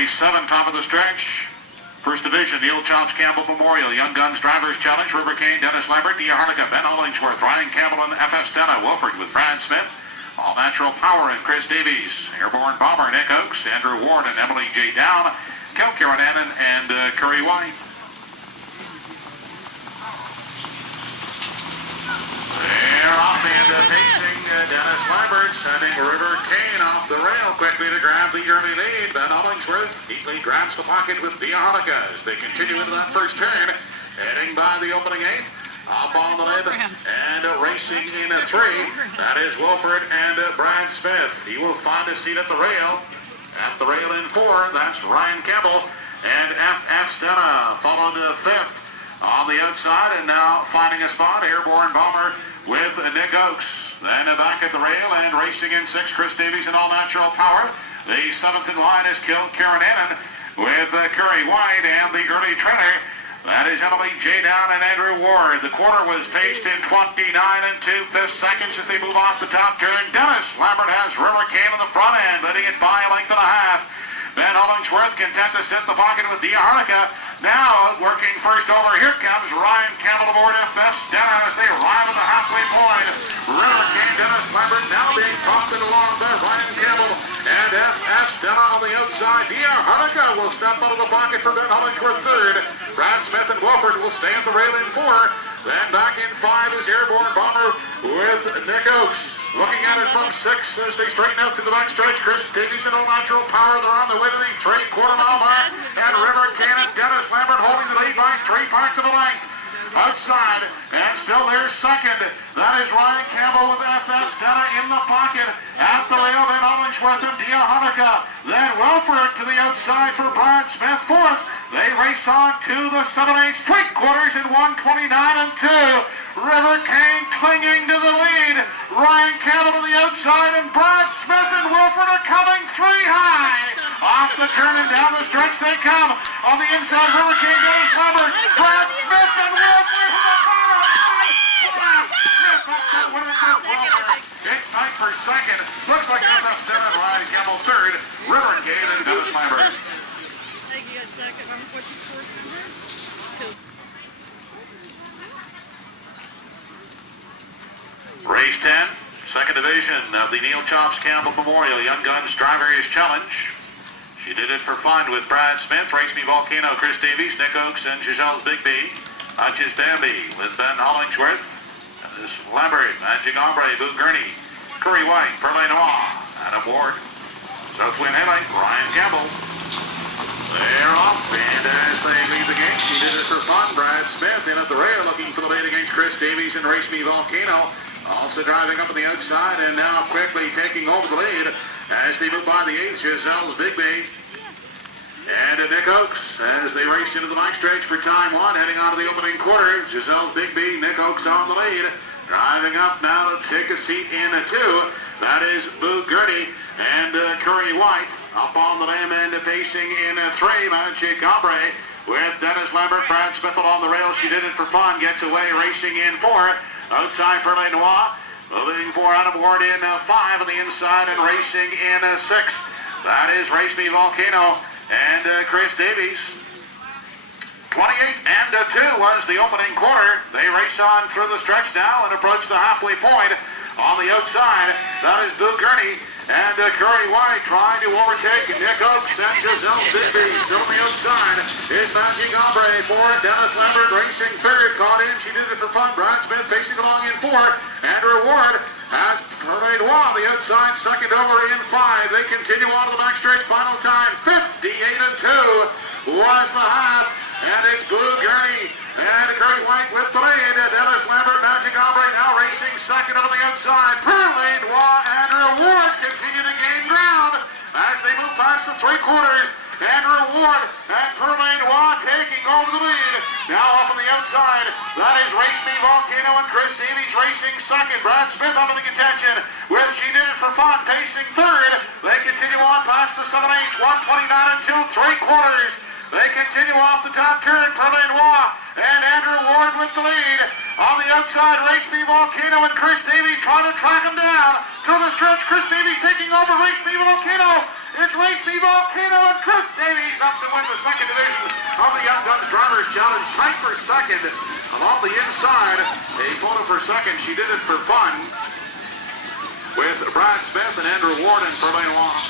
Race 7, top of the stretch. First Division, Neil Chops Campbell Memorial, Young Guns Drivers Challenge, River Kane, Dennis Lambert, Dia Harnica, Ben Hollingsworth, Ryan Campbell, and FF Stena, Wilford with Brad Smith, All Natural Power and Chris Davies, Airborne Bomber, Nick Oakes, Andrew Ward, and Emily J. Down, Kel Karen Annan, and Curry White. They're off and pacing Dennis Lambert, sending River Kane off the rail quickly to grab the early lead. Ben Hollingsworth deeply grabs the pocket with Dia Harnica as they continue into that first turn, heading by the opening 8. Up on the lid and racing in a 3. That is Wilford and Brad Smith. He will find a seat at the rail. At the rail in 4, that's Ryan Campbell. And FF Stena followed 5th on the outside, and now finding a spot, Airborne Bomber with Nick Oakes. Then back at the rail and racing in 6, Chris Davies and All Natural Power. The 7th in line is Karen Annan with Curry White, and the early trainer, that is Emily J. Down and Andrew Ward. The quarter was paced in 29 2/5 seconds as they move off the top turn. Dennis Lambert has River Kane in the front end, letting it by a length and a half. Ben Hollingsworth content to sit the pocket with Dia Harnica. Now working first over, here comes Ryan Campbell aboard FF Stena as they arrive at the halfway point. River Kane, Dennis Lambert now being prompted along by Ryan Campbell and FF Stena on the outside. Dia Harnica will step out of the pocket for Ben Hollingsworth 3rd. Brad Smith and Wilford will stay at the rail in 4. Then back in 5 is Airborne Bomber with Nick Oakes. Looking at it from 6 as they straighten out to the backstretch. Chris Davies and All Natural Power. They're on the way to the 3/4 mile mark. And River Kane and Dennis Lambert holding the lead by 3 parts of a length. Outside, and still there's second. That is Ryan Campbell with FF Stena in the pocket. At the rail, then Hollingsworth and Dia Harnica. Then Wilford to the outside for Brad Smith 4th. They race on to the 7/8 3/4 in 1:29 2. River Kane clinging to the lead. Ryan Campbell to the outside, and Brad Smith and Wilford are coming 3 high. Off the turn and down the stretch they come. On the inside, River Kane, Dennis Lambert, Brad Smith and Wilford to the bottom. Brad Smith looks at winner with Wilford. Takes tight for second. Looks like FF Stena and Ryan Campbell 3rd. River Kane and Dennis Lambert. Second. What's his first number? 2. Race 10, second division of the Neil Chops Campbell Memorial Young Guns Drivers Challenge. She did it for fun with Brad Smith, Race Me Volcano, Chris Davies, Nick Oakes, and Giselle's Big B. Hutch's Bambi with Ben Hollingsworth. This Lambert, Magic Ombre, Boo Gurney, Curry White, Perle Noir, Adam Ward. Southwind Headlight, Ryan Campbell. They're off, and as they leave the gate, she did it for fun. Brad Smith in at the rail, looking for the lead against Chris Davies and Race Me Volcano. Also driving up on the outside, and now quickly taking over the lead as they move by the 8th, Giselle's Big B. And Nick Oakes as they race into the backstretch for time 1, heading on to the opening quarter. Giselle's Big B, Nick Oakes on the lead. Driving up now to take a seat in a 2. That is Boo Gurney and Curry White. Up on the limb and pacing in a 3, Magic Ombre with Dennis Lambert. Brad Smith on the rail. She did it for fun. Gets away racing in 4. Outside for Noir. Moving for Adam Ward in 5 on the inside and racing in 6. That is Race Me Volcano and Chris Davies. 28 and 2 was the opening quarter. They race on through the stretch now and approach the halfway point. On the outside, that is Boo Gurney and Curry White trying to overtake Nick Oakes. Then Giselle's Big B. Still on the outside is Magic Ombre for Dennis Lambert racing 3rd. Caught in, she did it for fun. Brad Smith pacing along in 4. Andrew Ward has Perle Noir on the outside, 2nd over in 5. They continue on to the backstretch. Final time, 58 and 2 was the half. And it's Boo Gurney and Curry White with the lead. Dennis Lambert, Magic Ombre now racing 2nd on the outside. Perle Noir, Andrew Ward continue to gain ground as they move past the 3/4. Andrew Ward and Perle Noir taking over the lead. Now up on the outside, that is Race Me Volcano and Chris Davies racing 2nd. Brad Smith up in the contention with She Did It For Fun pacing 3rd. They continue on past the 7/8, 1:29 and 2 3/4. They continue off the top turn. Perle Noir and Andrew Ward with the lead. On the outside, Race Me Volcano and Chris Davies trying to track him down. Through the stretch, Chris Davies taking over Race Me Volcano. It's Race Me Volcano and Chris Davies. the second division of the Young Guns Drivers Challenge. Tight for second. Along the inside, a photo for second. She did it for fun with Brad Smith and Andrew Warden for lane one.